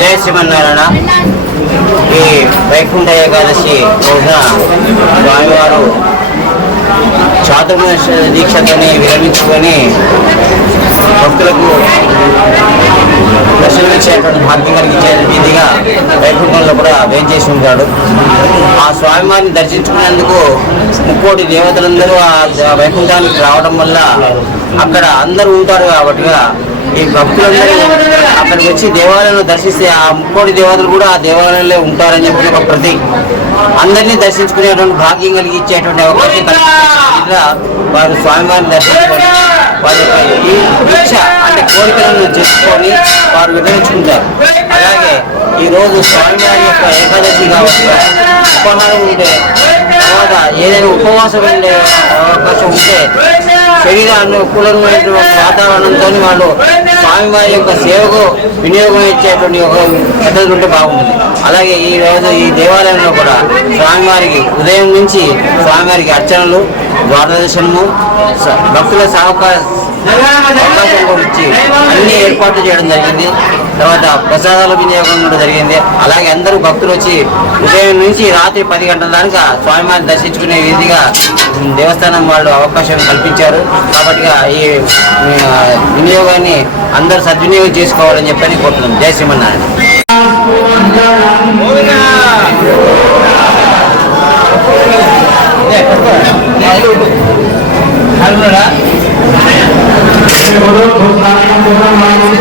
జయ శ్రీమన్నారాయణ. ఈ వైకుంఠ ఏకాదశి రోజున స్వామివారు చాతుర్మాస దీక్షతోని విరమించుకొని భక్తులకు దర్శనమిచ్చేటువంటి భాగ్యం కలిగించే రీతిగా వైకుంఠంలో కూడా వేంచేసి ఉంటాడు. ఆ స్వామివారిని దర్శించుకునేందుకు ముక్కోటి దేవతలందరూ ఆ వైకుంఠానికి రావడం వల్ల అక్కడ అందరూ ఉంటారు కాబట్టిగా ఈ భక్తులందరూ అక్కడికి వచ్చి దేవాలయంలో దర్శిస్తే ఆ ముక్కోటి దేవతలు కూడా ఆ దేవాలయంలో ఉంటారని చెప్పి ఒక ప్రతి అందరినీ దర్శించుకునేటువంటి భాగ్యం కలిగించేటువంటి అవకాశం వారు స్వామివారిని దర్శించుకొని వారి యొక్క దీక్ష అంటే కోరికలను చేసుకొని వారు వివరించుకుంటారు అలాగే ఈరోజు స్వామివారి యొక్క ఏకాదశి కాబట్టి ఉపహారం ఉంటే తర్వాత ఏదైనా ఉపవాసం ఉండే అవకాశం ఉంటే శరీరాన్ని అనుకూలమైనటువంటి వాతావరణంతో వాళ్ళు స్వామివారి యొక్క సేవకు వినియోగం ఇచ్చేటువంటి ఒక పద్ధతి ఉంటే బాగుంటుంది. అలాగే ఈ రోజు ఈ దేవాలయంలో కూడా స్వామివారికి ఉదయం నుంచి స్వామివారికి అర్చనలు ద్వారదర్శనము భక్తుల సహకార అవకాశం ఇచ్చి అన్ని ఏర్పాట్లు చేయడం జరిగింది. తర్వాత ప్రసాదాల వినియోగం కూడా జరిగింది. అలాగే అందరూ భక్తులు వచ్చి ఉదయం నుంచి రాత్రి పది గంటల దాకా స్వామివారిని దర్శించుకునే విధిగా దేవస్థానం వాళ్ళు అవకాశం కల్పించారు. కాబట్టి ఈ వినియోగాన్ని అందరూ సద్వినియోగం చేసుకోవాలని చెప్పని కోరుతున్నాం. జయ శ్రీమన్నారాయణ. হলো প্রধান প্রধান মানুষ